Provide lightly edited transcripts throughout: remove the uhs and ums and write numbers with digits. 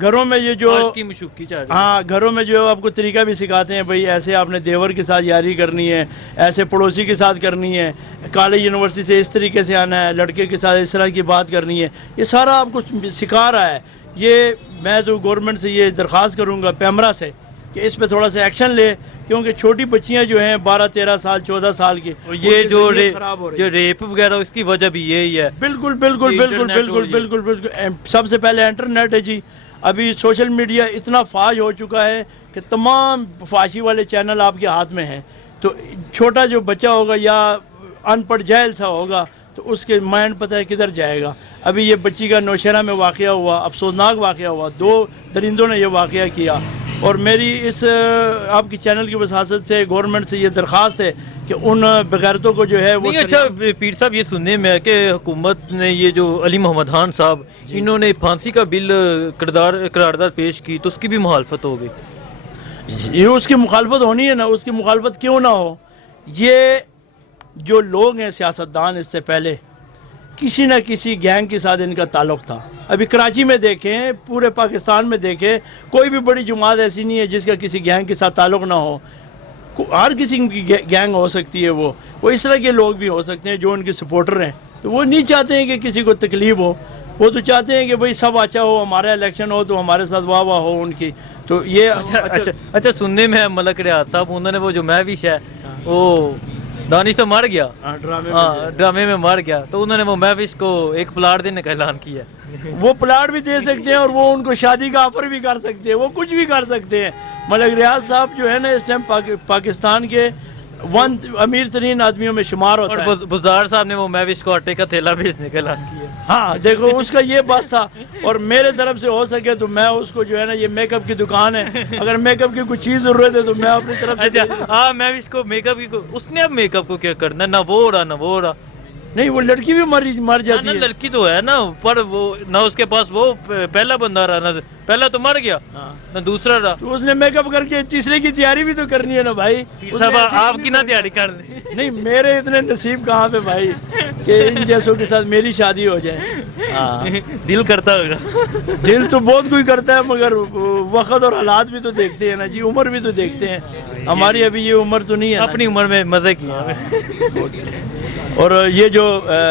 گھروں میں یہ جو آج کی مشوقی چاہ رہی ہے. ہاں گھروں میں جو آپ کو طریقہ بھی سکھاتے ہیں بھائی ایسے آپ نے دیور کے ساتھ یاری کرنی ہے, ایسے پڑوسی کے ساتھ کرنی ہے, کالج یونیورسٹی سے اس طریقے سے آنا ہے, لڑکے کے ساتھ اس طرح کی بات کرنی ہے, یہ سارا آپ کو سکھا رہا ہے. یہ میں تو گورنمنٹ سے یہ درخواست کروں گا پیمرا سے کہ اس پہ تھوڑا سا ایکشن لے, کیونکہ چھوٹی بچیاں جو ہیں 12-13 سال 14 سال کی, یہ جو خراب ہو رہی جو ریپ وغیرہ اس کی وجہ بھی یہی ہے. بالکل بالکل بالکل بالکل بالکل بالکل. سب سے پہلے انٹرنیٹ ہے جی. ابھی سوشل میڈیا اتنا فاش ہو چکا ہے کہ تمام فاشی والے چینل آپ کے ہاتھ میں ہیں. تو چھوٹا جو بچہ ہوگا یا ان پڑھ جاہل سا ہوگا تو اس کے مائنڈ پتہ ہے کدھر جائے گا. ابھی یہ بچی کا نوشہرہ میں واقعہ ہوا, افسوسناک واقعہ ہوا, 2 درندوں نے یہ واقعہ کیا. اور میری اس آپ کی چینل کی وساطت سے گورنمنٹ سے یہ درخواست ہے کہ ان بغیرتوں کو جو ہے وہ نہیں. اچھا پیر صاحب, یہ سننے میں ہے کہ حکومت نے یہ جو علی محمد خان صاحب انہوں نے پھانسی کا بل قرارداد پیش کی تو اس کی بھی مخالفت ہو گئی. یہ اس کی مخالفت ہونی ہے نا, اس کی مخالفت کیوں نہ ہو. یہ جو لوگ ہیں سیاستدان اس سے پہلے کسی نہ کسی گینگ کے ساتھ ان کا تعلق تھا. ابھی کراچی میں دیکھیں, پورے پاکستان میں دیکھیں, کوئی بھی بڑی جماعت ایسی نہیں ہے جس کا کسی گینگ کے ساتھ تعلق نہ ہو. ہر کسی کی گینگ ہو سکتی ہے. وہ اس طرح کے لوگ بھی ہو سکتے ہیں جو ان کے سپورٹر ہیں. تو وہ نہیں چاہتے ہیں کہ کسی کو تکلیف ہو, وہ تو چاہتے ہیں کہ بھئی سب اچھا ہو, ہمارا الیکشن ہو تو ہمارے ساتھ واہ واہ ہو ان کی. تو یہ اچھا سننے میں ملک ریاض صاحب انہوں نے وہ جو مہوش ہے وہ دانش تو مر گیا, ڈرامے میں مر گیا, تو انہوں نے وہ مہوش کو ایک پلاٹ دینے کا اعلان کیا. وہ پلاٹ بھی دے سکتے ہیں اور وہ ان کو شادی کا آفر بھی کر سکتے ہیں, وہ کچھ بھی کر سکتے ہیں. ملک ریاض صاحب جو ہے نا اس ٹائم پاکستان کے امیر ترین آدمیوں میں شمار ہوتا ہے. اور بزار صاحب نے وہ مہوش کو آٹے کا تھیلا بھیجنے کا اعلان کیا. ہاں دیکھو اس کا یہ بس تھا. اور میرے طرف سے ہو سکے تو میں اس کو جو ہے نا, یہ میک اپ کی دکان ہے, اگر میک اپ کی کوئی چیز ضرورت ہے تو میں اپنی طرف سے. اچھا ہاں مہوش کو میک اپ کی, اس نے اب میک اپ کو کیا کرنا, نہ وہ رہا نہ وہ رہا. نہیں وہ لڑکی بھی مر جاتی ہے. لڑکی تو ہے نا, پر وہ نہ اس کے پاس وہ پہلا بندہ رہا, نہ پہلا تو مر گیا نہ دوسرا رہا. تو اس نے میک اپ کر کے تیسرے کی تیاری بھی تو کرنی ہے نا بھائی. صاحب آپ کی نہ تیاری کر لیں. نہیں میرے اتنے نصیب کہاں پہ بھائی کہ ان جیسوں کے ساتھ میری شادی ہو جائے. دل کرتا ہوگا. دل تو بہت کوئی کرتا ہے مگر وقت اور حالات بھی تو دیکھتے ہیں نا جی, عمر بھی تو دیکھتے ہیں. ہماری ابھی یہ عمر تو نہیں ہے. اپنی عمر میں مزے کیا. اور یہ جو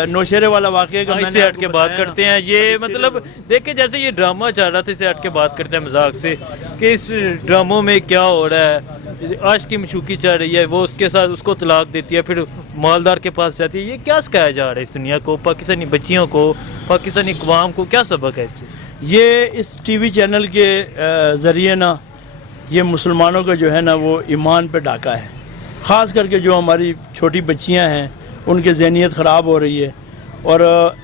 نوشہرے والا واقعہ کا اس سے ہٹ کے بات کرتے ہیں. یہ مطلب دیکھیں جیسے یہ ڈرامہ چل رہا تھا, اس سے ہٹ کے بات کرتے ہیں مذاق سے کہ اس ڈراموں میں کیا ہو رہا ہے. آج کی مشوقی چل رہی ہے, وہ اس کے ساتھ اس کو طلاق دیتی ہے, پھر مالدار کے پاس جاتی ہے. یہ کیا سکھایا جا رہا ہے اس دنیا کو, پاکستانی بچیوں کو, پاکستانی اقوام کو کیا سبق ہے اس سے؟ یہ اس ٹی وی چینل کے ذریعے نا یہ مسلمانوں کا جو ہے نا وہ ایمان پہ ڈاکہ ہے. خاص کر کے جو ہماری چھوٹی بچیاں ہیں ان کی ذہنیت خراب ہو رہی ہے. اور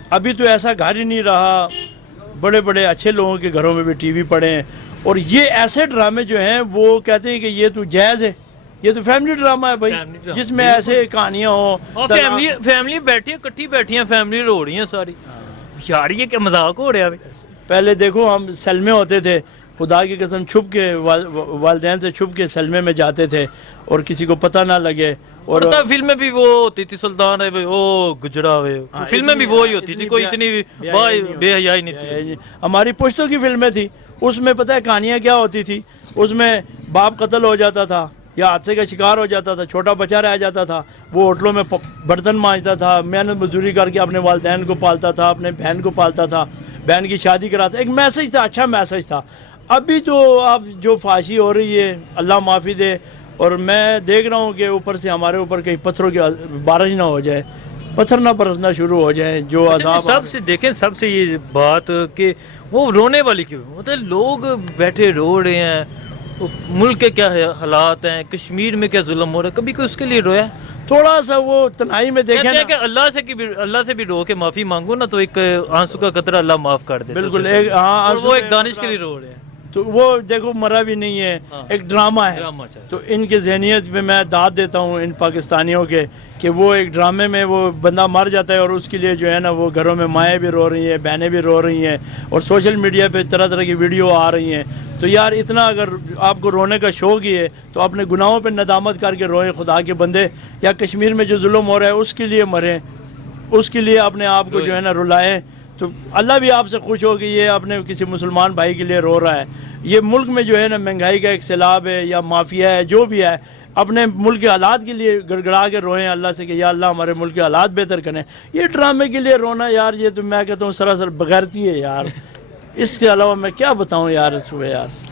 ابھی تو ایسا گھر ہی نہیں رہا, بڑے بڑے اچھے لوگوں کے گھروں میں بھی ٹی وی پڑے ہیں. اور یہ ایسے ڈرامے جو ہیں وہ کہتے ہیں کہ یہ تو جائز ہے, یہ تو فیملی ڈرامہ ہے بھائی, جس میں ایسے کہانیاں ہوں. فیملی بیٹھی ہے, کٹھی بیٹھی ہیں, فیملی رو رہی ہیں ساری. یار یہ کیا مذاق ہو رہا ہے. پہلے دیکھو ہم سلمے ہوتے تھے, خدا کی قسم چھپ کے والدین سے چھپ کے سلمے میں جاتے تھے اور کسی کو پتہ نہ لگے. اور فلم میں بھی وہ ہوتی تھی سلطان ہے او گجرا ہوئے, فلم میں بھی وہی ہوتی تھی, کوئی اتنی بے حیائی نہیں تھی. ہماری پشتوں کی فلمیں تھی, اس میں پتہ ہے کہانیاں کیا ہوتی تھی. اس میں باپ قتل ہو جاتا تھا یا حادثے کا شکار ہو جاتا تھا, چھوٹا بچہ رہ جاتا تھا, وہ ہوٹلوں میں برتن مانجتا تھا, محنت مزدوری کر کے اپنے والدین کو پالتا تھا, اپنے بہن کو پالتا تھا, بہن کی شادی کراتا. ایک میسج تھا, اچھا میسج تھا. ابھی تو اب جو فحاشی ہو رہی ہے اللہ معافی دے, اور میں دیکھ رہا ہوں کہ اوپر سے ہمارے اوپر کہیں پتھروں کی بارش نہ ہو جائے, پتھر نہ برسنا شروع ہو جائے. جو عذاب سب سے دیکھیں, سب سے یہ بات کہ وہ رونے والی کیوں, مطلب لوگ بیٹھے رو رہے ہیں, ملک کے کیا حالات ہیں, کشمیر میں کیا ظلم ہو رہا ہے, کبھی کوئی اس کے لیے رویا؟ تھوڑا سا وہ تنہائی میں دیکھیں نا کہ اللہ سے بھی رو کے معافی مانگو نا, تو ایک آنسو کا قطرہ اللہ معاف کر دے. بالکل. وہ ایک دانش کے لیے رو رہے ہیں, تو وہ دیکھو مرا بھی نہیں ہے, ایک ڈرامہ ہے. تو ان کے ذہنیت پہ میں داد دیتا ہوں ان پاکستانیوں کے کہ وہ ایک ڈرامے میں وہ بندہ مر جاتا ہے اور اس کے لیے جو ہے نا وہ گھروں میں مائیں بھی رو رہی ہیں, بہنیں بھی رو رہی ہیں, اور سوشل میڈیا پہ طرح طرح کی ویڈیو آ رہی ہیں. تو یار اتنا اگر آپ کو رونے کا شوق ہی ہے تو اپنے گناہوں پہ ندامت کر کے روئیں خدا کے بندے. یا کشمیر میں جو ظلم ہو رہا ہے اس کے لیے مریں, اس کے لیے اپنے آپ کو جو ہے نا رلائیں. تو اللہ بھی آپ سے خوش ہو کہ یہ اپنے کسی مسلمان بھائی کے لیے رو رہا ہے. یہ ملک میں جو ہے نا مہنگائی کا ایک سیلاب ہے یا مافیا ہے جو بھی ہے, اپنے ملک کے حالات کے لیے گڑ گڑا کے روئیں اللہ سے کہ یا اللہ ہمارے ملک کے حالات بہتر کریں. یہ ڈرامے کے لیے رونا یار, یہ تو میں کہتا ہوں سراسر بغیرتی ہے یار. اس کے علاوہ میں کیا بتاؤں یار اس کو یار.